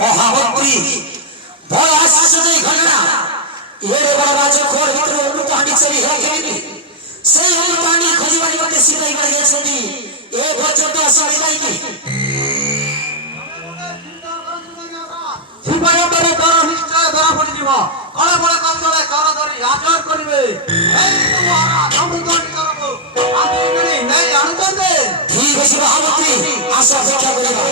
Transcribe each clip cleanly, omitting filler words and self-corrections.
মহামন্ত্রী বড় আশ্চর্য এই ঘটনা এর বড় রাজকোর ভিতরে অমৃতহানি চুরি হয়ে গেলি সেই অমৃতহানি খোঁজবাড়ি করতে সিধাই করে গেছেন এ পর্যন্ত আসলে নাইনি জীবনে ধরে ধরা নিশ্চয় ধরা পড়ে যাব কলে বলে কম চলে কারা ধরি আচর করিবে এই তো মহারাজ অমৃতহানি করব আপনি এখানে নেই আনন্দে ঠিক আছে মহামন্ত্রী আশা অপেক্ষা করিবা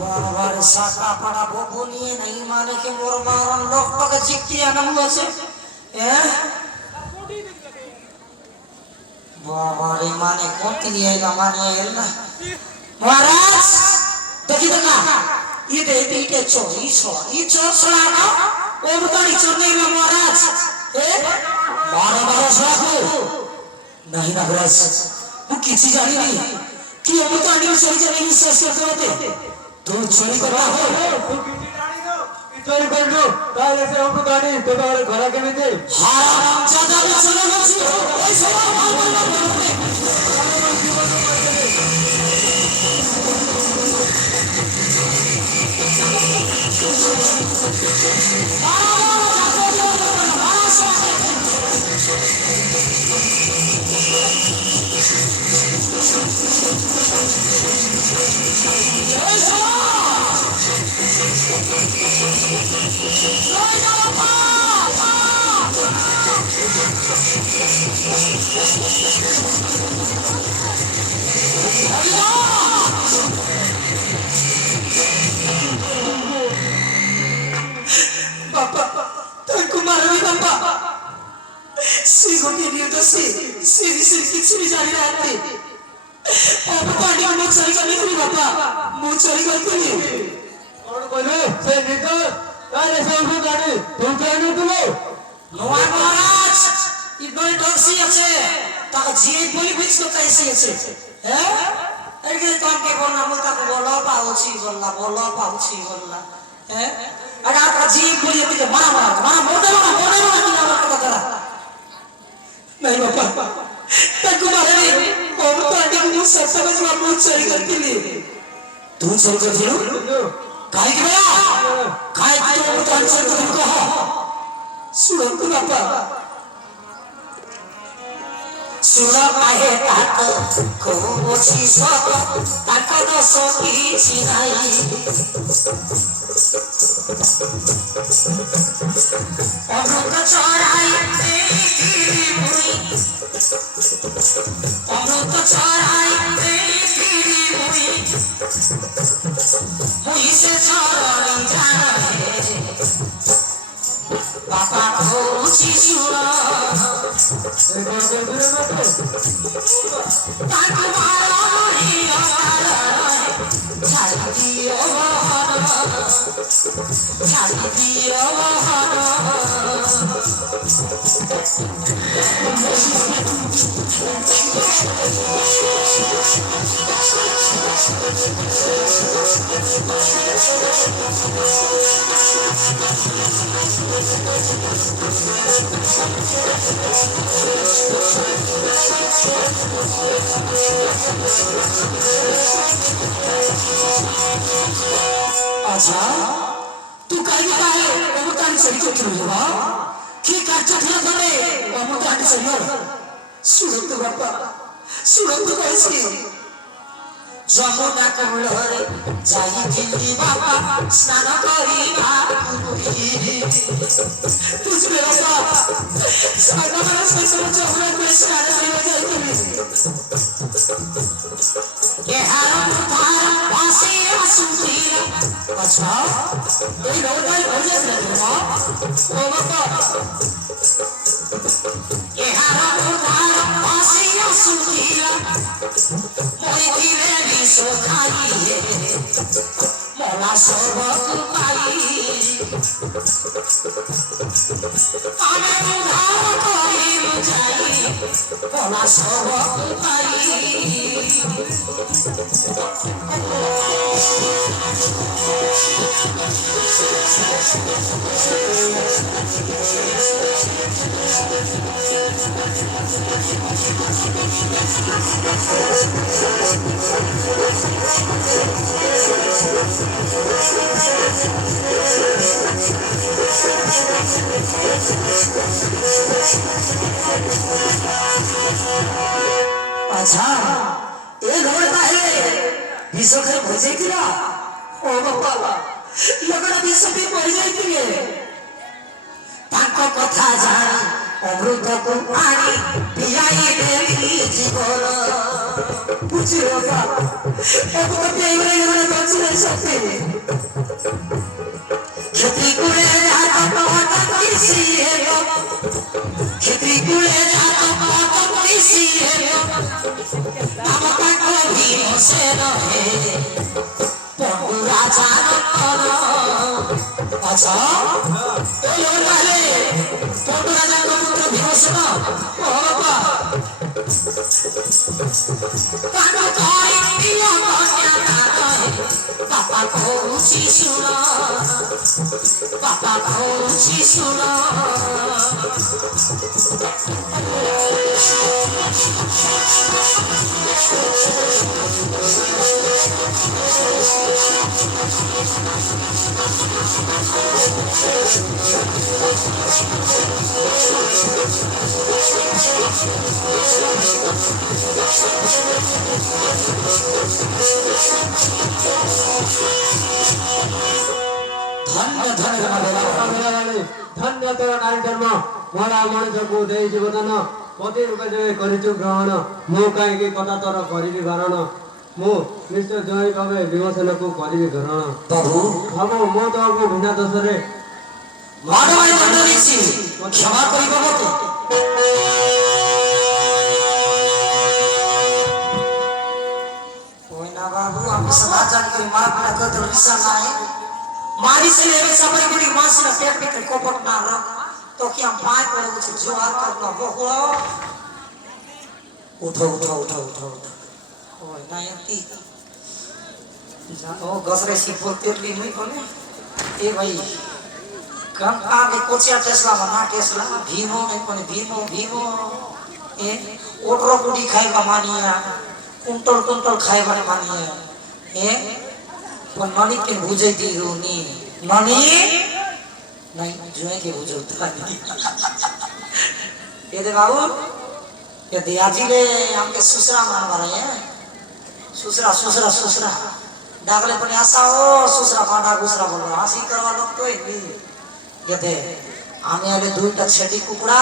বাবার শাখা পাড়া ববু নিয়ে নাই মানে কি মোর মারণ লোকটাকে জিজ্ঞি আনন্দ আছে বাবারে মানে কোনটি নিয়ে এলাম মানে এলা মহারাজ দেখি দেখা ইটে ইটে ইটে চো ই চোর সরা না ওর তারি চোর নেই না মহারাজ বারো বারো সরাকো नहीं नागराज तू किसी जानी नहीं कि हम तो आने चोरी जाने की सोच करते होते तू चोरी करता हो तू किसी जानी दो चोरी कर दो ताले से हमको गाड़ी तो तुम्हारे घर के में दे हां ज्यादा भी चलो ना ओए सोना माल माल बोलते बापा तुमको मारने बापा सिगो के लिए तो सिर किसी भी जाने आते अब पानी में चोरी करने के लिए बापा मुंह चोरी करते नहीं और बोले से निकल ताले से हमको गाड़ी तुम जाने तुम नवाब महाराज इतने टॉक्सी আছে তাকে জিয়ে বলি বিচ তো কাইসি আছে হ্যাঁ এই যে তোমাকে বলনা বলতা বলো পাউছি বললা হ্যাঁ আর আটা জিয়ে বলি দিকে মারা মোটা কি আমার কথা করা नहीं बापा तक मारे नहीं और तो आंटी को मुझ सब समझ में मुझ चोरी करती ली तू चोरी करती हो काहे की भैया काहे की तो आंटी चोरी करती तुमको हो सुनो तो बापा सुनो आहे तात को बोची सब ताका तो सोकी छिनाई अमृत चोराई अमृत चोराई मुई से चोरी जाने पापा खोची सुनो ताकि मारो नहीं छाड़ी दियो আচ্ছা তুই কাহিনী কাহে অমরতানি চরিত্র কি হইব কি কার্য ছিল ধরে অমরতানি চরিত্র শুনতো বাবা শুনতো কইছি যমুনা কমলরে যাই দিল্লি বাবা স্নান করিবা বুঝলে বাবা সাগর সৈকত যমুনা করে স্নান করিবা যাইতিবি এ হারম ধার ভাসি আসুতিরা আচ্ছা এই রোদাই ভজে দেবো ও বাবা এ হারম ধার ভাসি আসুতিরা মই দিলে বিশো খাইয়ে মলা সবক পাই আমি উদ্ধার করি যাই মলা সবক পাই আচ্ছা এই ঘরটা হে বিশ্বকে ভজে কিনা ও বাবা লোকটা বিশ্বকে পড়ে যাইতিবে তাଙ୍କ কথা জানি অমৃতକୁ আনি পিয়াই দেবি জীবন বুঝিল বাবা এত পেয়ে গেলে বাঁচিলে সত্যি ক্ষেত্রী কুড়ে যাত কত কৃষি হেলো ক্ষেত্রী কুড়ে যাত কত কৃষি হেলো নাম কাঠ ভীম সে রহে পণ্ডু রাজার কর আচ্ছা এই হলে পণ্ডু রাজার পুত্র ভীমসেন ও বাবা কান কই প্রিয় কন্যা নাহে বাবা কৌছি শুন বাবা কৌছি শুন ধন্য ধন্য ধন্য তোর নারী ধর্ম মরা মଣିষକୁ ଦେଇ ଜୀବଦାନ ପତି ରୂପେ ଯେବେ କରିଛୁ ଗ୍ରହଣ ମୁଁ କାହିଁକି କଥା ତୋର କରିବି ଭରଣ ମୁଁ ନିଶ୍ଚୟ ଜୟ ଭାବେ ବିମୋଚନକୁ କରିବି ଗ୍ରହଣ ପ୍ରଭୁ ଭାବ ମୁଁ ତମକୁ ବିନା ଦୋଷରେ মানবাই দণ্ড দিচ্ছি ক্ষমা করিব মতো ওই না বাবু আমি সদা জানি করে মারা পিটা করতে রিসা নাই मारी से लेवे समय बड़ी मास ना पेट पे कोपट ना रख तो कि हम पाए पर कुछ जोहार करना हो उठो उठो उठो उठो ओए नायती जानो गसरे सिफोल तेरली नहीं कोने ए भाई कम आगे कोचिया टेस्ला ना टेस्ला भीमो नहीं कोने भीमो भीमो ए ओटरो कुडी खाई का मानिया कुंटल कुंटल खाई बने मानिया ए पर ननी के बुझे दी रोनी ननी नहीं जुए के बुझता नहीं ये दे बाबू ये दियाजी ले हमके सुसरा मान रहे हैं सुसरा सुसरा सुसरा डागले पने आशा हो सुसरा कांडा गुसरा बोल रहा हंसी करवा लोग तो ही ये दे आने वाले दुईटा छेडी कुकुड़ा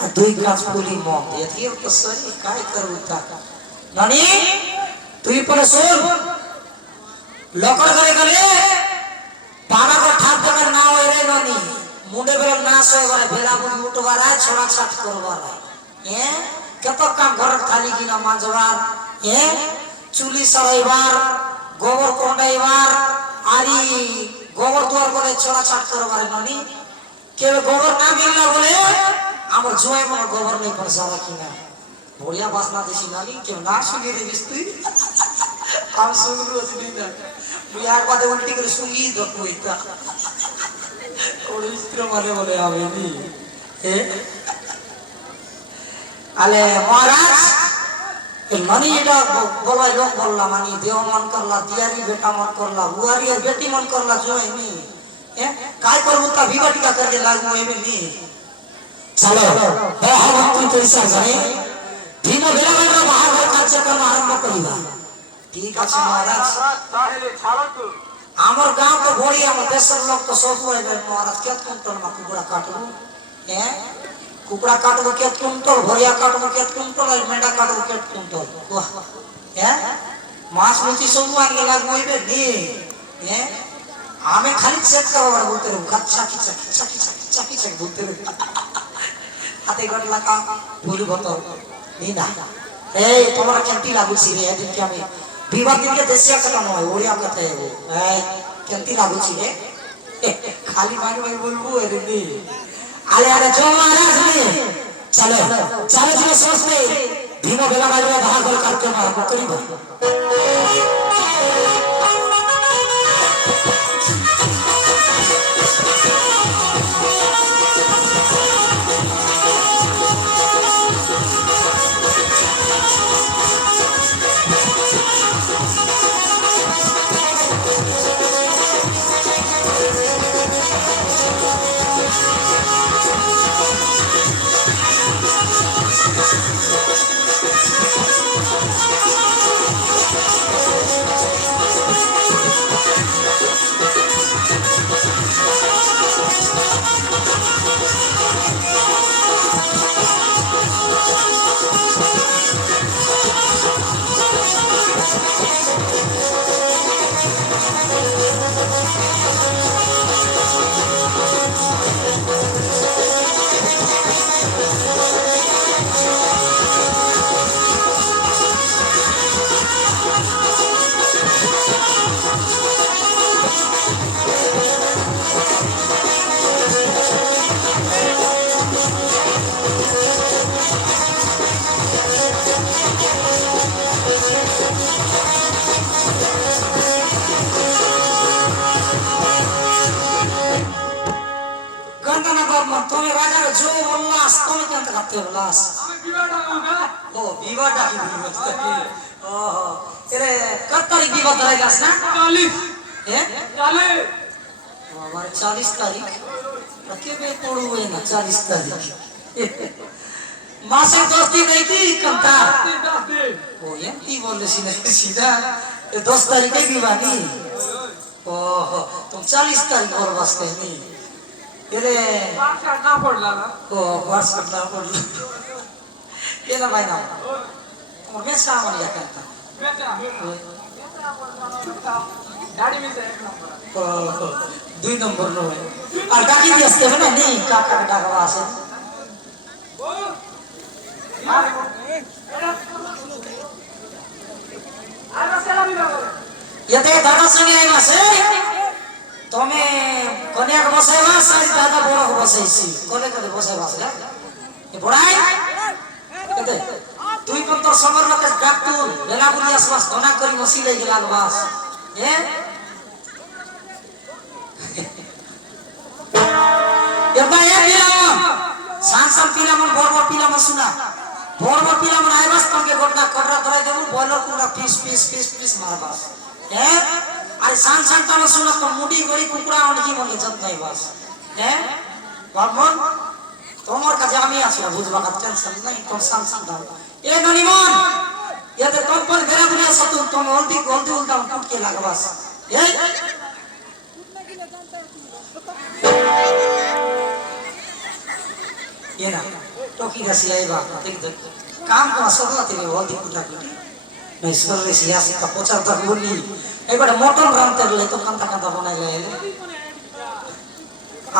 और दुई कांच पुली मौत ये थी तो सही काय करू था ननी तू ही पर सुन लकर करे गले पाना को ठाक कर ना होय रे ननी मुंडे बेल ना सोय बारे भेला बुड़ी उठवार है छोड़ा छाट करवार है ए कत काम घर खाली की ना मांजवार ए चुली सराइबार गोबर कोंडाइबार आरी गोबर द्वार करे छोड़ा छाट करवार है ननी के गोबर ना मिलना बोले हमर जुआई मन गोबर नहीं पड़सावा की ना बढ़िया बासना देसी नानी के ना सुनी रे दिसती हम सुंगरू असली ना बिहार बादे उल्टी कर सुंगी दो कोई था और इस्त्र मारे बोले आवे नी ए आले महाराज मनी এটা বলাই লোক বললা মানি দেও মন করলা দিয়ারি বেটা মন করলা বুয়ারি আর বেটি মন করলা জয়নি काय करू ता विवाटिका करके लागू एमे नी चलो हे हम तो इसा जाने दिन बेला बेला बाहर घर कार्यक्रम आरंभ करिबा ठीक আছে महाराज তাহলে ছাড়ো তো আমার গাঁও তো বড়ি আমার দেশের লোক তো সব হইবে महाराज কেত কুইন্টাল মা কুকুড়া কাটবো কুকুড়া কাটবো কেত কুইন্টাল ভরিয়া কাটবো কেত কুইন্টাল আর মেন্ডা কাটবো কেত কুইন্টাল বাহ মাছ মুচি সব আনগে লাগু হইবে নি हमें खाली चेक करो बड़ा बोलते रहो अच्छा खिचा खिचा खिचा खिचा खिचा बोलते रहो हाथे गटला का बोली बतो नहीं ना ए तुम्हारा कैंटी लागू सी रे दिन क्या में विवाह दिन के देशिया कथा न है ओडिया कथा है वो ए कैंटी लागू सी रे खाली मागे मागे बोलबो है रे आले आले जो महाराज ने चलो चलो चलो सोचते भीमा बेला बाजू धागा गोल करके मार करीब तुम्हें राजा का जो उल्लास तुम्हें क्या करते हो उल्लास हमें विवाह डालूंगा ओ विवाह डाली ओहो तेरे कब तारीख विवाह डालेगा ना 40 हैं 40 हमारे 40 तारीख रखे पे तोड़ हुए ना 40 तारीख मासे दोस्ती नहीं की कंता 10 दिन ओ यंती बोले सीधा 10 तारीख की विवाह नहीं ओहो तुम 40 तारीख और वास्ते नहीं ये पास करना पड़ला ना ओ पास करना पड़ला ये ना भाई ना और मैं सामान या करता बेटा गाड़ी में से एक नंबर ओ 2 नंबर नो है और डाकी भी असते बना नहीं काका का डाका वासे ओ आरा सेला भी ना ये ते दादा संगे आई मासे তুমি কন্যাক বসাইবা সারি দাদা বড় বসাইছি কোনে কোনে বসাইবা না এ বড়াই কতে তুই কোন তোর সমর লোকে ডাকতু বেলা বলি আসবাস ধনা করি মসি লই গেলাল বাস এ এবা এ পিলাম সানসাম পিলাম বড় বড় পিলাম শুনা বড় বড় পিলাম আইবাস তোকে গোটা কড়রা ধরাই দেবো বয়লর কুড়া পিস পিস পিস পিস মারবাস এ अरे सान सान तो सुनो तो मुड़ी गड़ी कुकुड़ा उनकी मन इज्जत नहीं बस हैं बाबन তোমার কাছে আমি আছি না বুঝবা কাজ টেনশন নাই তোর सान सान দাও এ ননিমন এতে তোর পর বেরা দুনিয়া সতুন তোম অলদি গলদি উল্টা কুট কে লাগবাস এই ये ना टोकी का सियाई बात देख देख काम को असर ना तेरे अलदी कुटा कुटी नहीं सर रे सियासी का पोचा तक बोली एक बार मोटन राम तेरे ले तो कंता कंता बनाई ले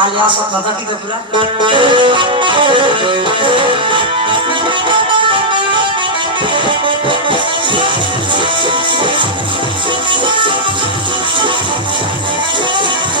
आलिया सब दादा की तो पूरा